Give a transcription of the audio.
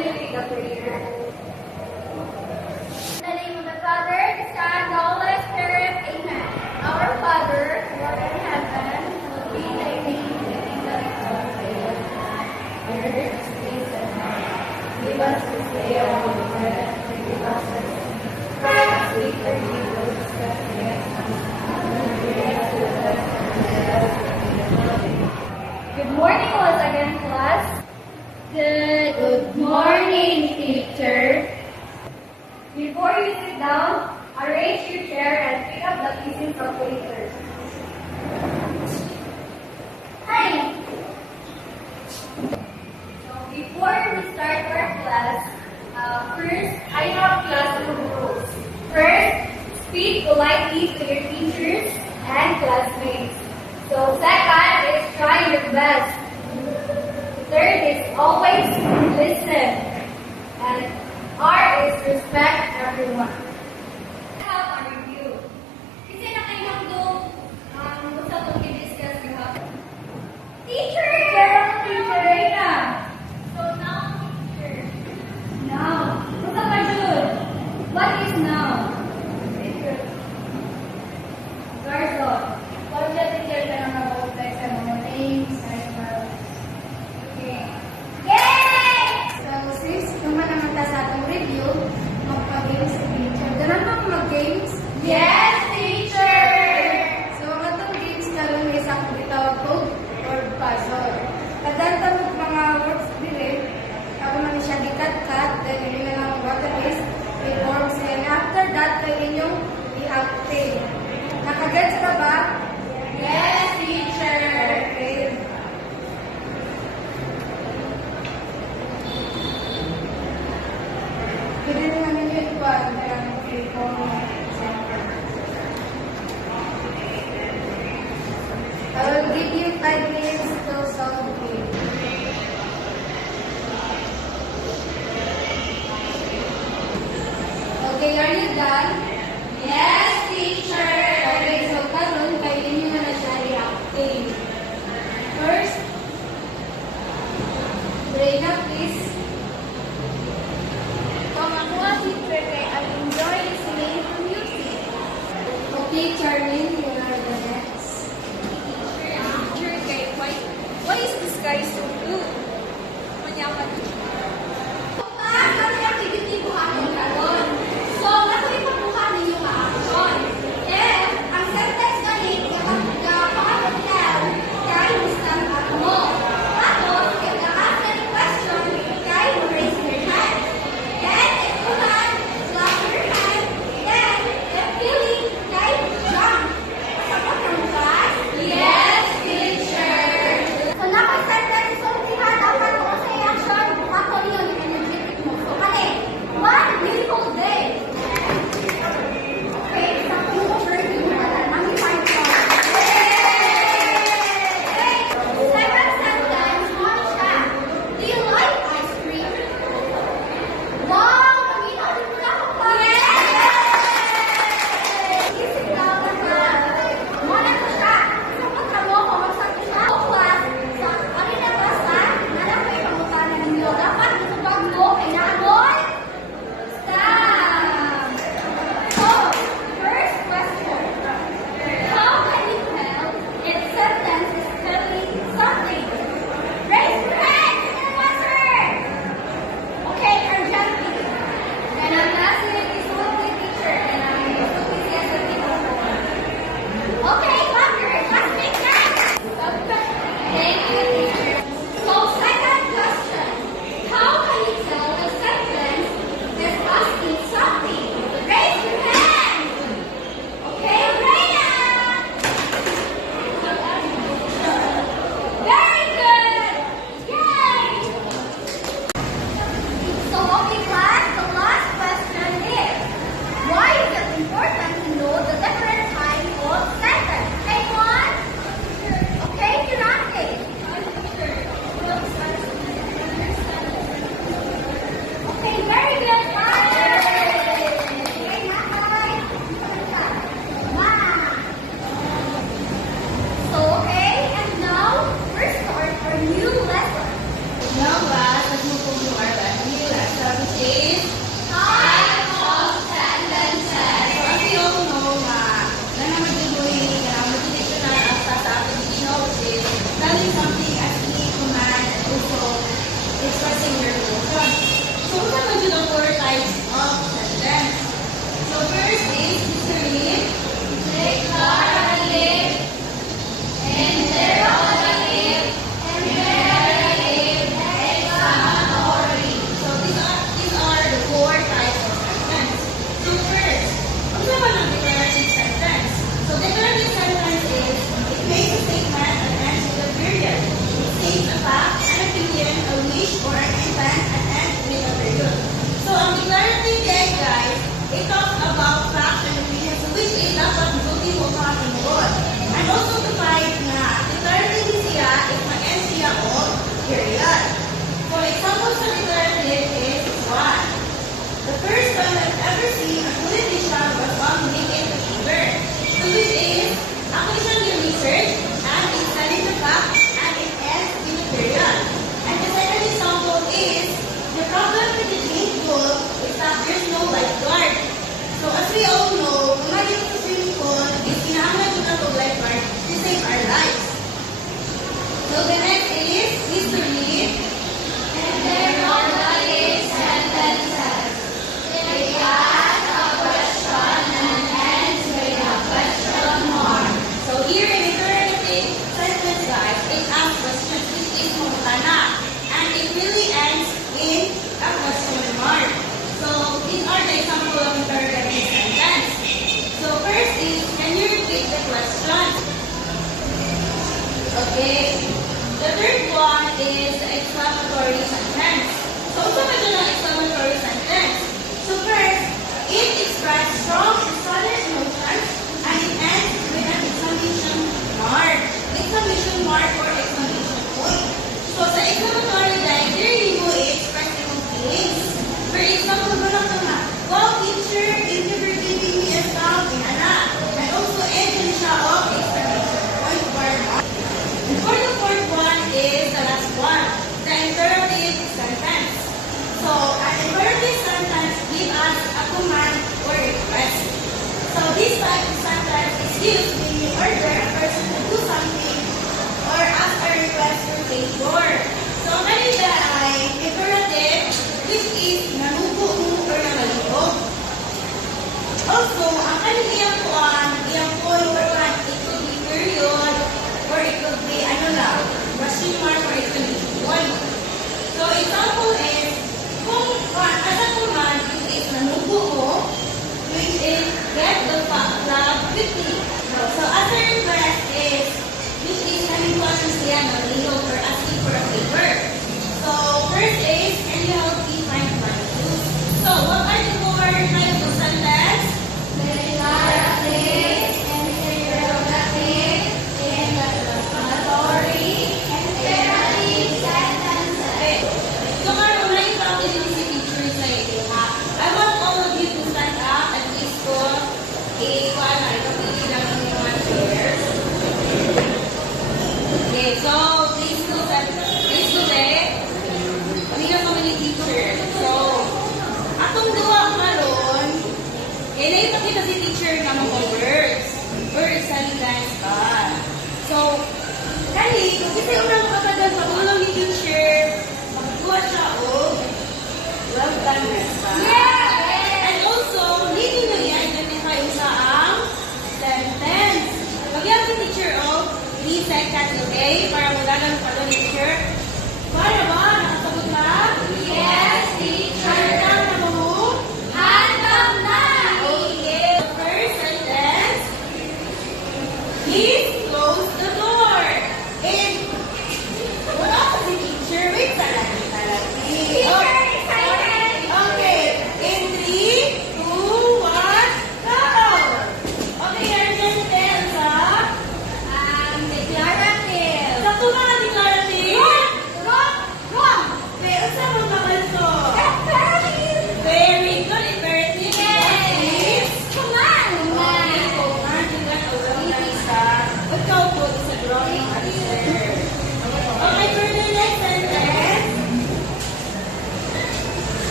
you lead the prayer? In the name of the Father, the Son, the Holy Spirit, Amen. Our Father, who art in heaven, hallowed be thy name, thy kingdom come, thy will be done. On earth as it is in heaven. Give us this day our daily bread, and forgive us our sins, as we forgive those who trespass against us. And lead us not into temptation. Good morning once again, class. Good morning, teacher. Before you sit down, arrange your chair and pick up the pieces of paper. Hi. So before we start our class, first I have classroom rules. First, speak politely to your teachers and classmates. So second is try your best. Third is always listen. And R is respect everyone. Have a review. Kasi na kayo gusto itong i-discuss nyo. Teacher! Teacher, Reina. So now, teacher. Now. Gusto ka dyan? What is now? Teacher. Garson. What is the teacher ka naman mag-upay sa mga names? Okay. Yay! So, sis, naman naman ta sa atong review, magpa-games sa teacher. Ganun bang mag-games? Yes, teacher! So, ang atong games karon is ang gitawag code word puzzle. Kadanta mo mga words dili, ako na siya gikat-kat, then yun na lang what is, reforms, and after that, kayo inyong i-acting. Nakagets ka ba? Yes, teacher! Okay. Pwede naman ninyo ikuan ng reform center. I will give you 5 minutes to solve it. Okay, are you done? Yes, teacher! Okay, so karon kayo ninyo na siya i-acting. First, Brenda, please. Kung ako ang teacher kay I enjoy listening to music. Okay, Charlene, you are the next. Teacher kay why is the sky so blue? Manyaman teacher. Ano yung activity buhaton karon? So, nato ipabuhan ninyo nga action. Eh, ang sentence ganit, kapag kay stand up mo. Tapos, if you ask any question, kay raise your hand. Then, if you have, clap your hand. Then, if feeling, kay jump. Sagot ng class? Yes, teacher! So, napag-sentence, so, dapat ko sa action, ako yun, energetic mo. So, kani, one beautiful day. Okay, sa pag-over, mami find ko. Second sentence, ano siya? Do you like ice cream? Wow! Pag-inalit mo na ako pa! Isip daw na ka. Muna ko siya. Sa pagkamo ko, magsabi siya. O class, sa kami na class ha, nalang may pangutanan ninyo. Dapat itubag mo, kailangan. Stop! So, first question. How can you tell if sentence is telling something? Raise your hand and answer! Okay, urgently. And I'm asking this lovely teacher and I'm enthusiastic also. Okay, Wonder, let's make that. Thank you, teacher. So, second question. How can you tell a sentence is asking something? Raise your hand. Okay, Reina. Very good. Yay. So, okay, class, the last question is, why is it important to know the different types of sentence? Anyone? Okay, Kirante. Okay, very good. Okay, Mahay. Wow. So, okay, and now, we're start our new lesson. Now, class, let's move on to our new types of sentence. So first is Mr. Lim. Declarative, interrogative, imperative, exclamatory. So these are the four types of sentence. So first, ano naman ang declarative sentence? So declarative sentence is, it makes a statement and ends with a period. It states a fact, an opinion, a wish, or an intent, and ends with a period. So ang declarative guys, it talks about facts and opinions, which is dapat guilty mo sa kasunod. And also to find na declarative siya is mag-end siya o period. For example sa declarative is 1. The first time I've ever seen a politician was on naked fever. So which is, actually siyang yung research, and it's telling the fact, and it ends in a period. And the second example is, the problem with the swimming pool is that there's no lifeguard. So as we all know, kung nandito sa swimming pool, is kinahanglan yung ng lifeguard to save our lives. So the next is history. Interrogative sentences. It asks a question and ends with a question mark. So here in interrogative sentence guys, it asks questions which is mutana. And it really ends in a question mark. So these are the example of interrogative sentence. So first is, can you repeat the question? Okay. The third one is the exclamatory sentence.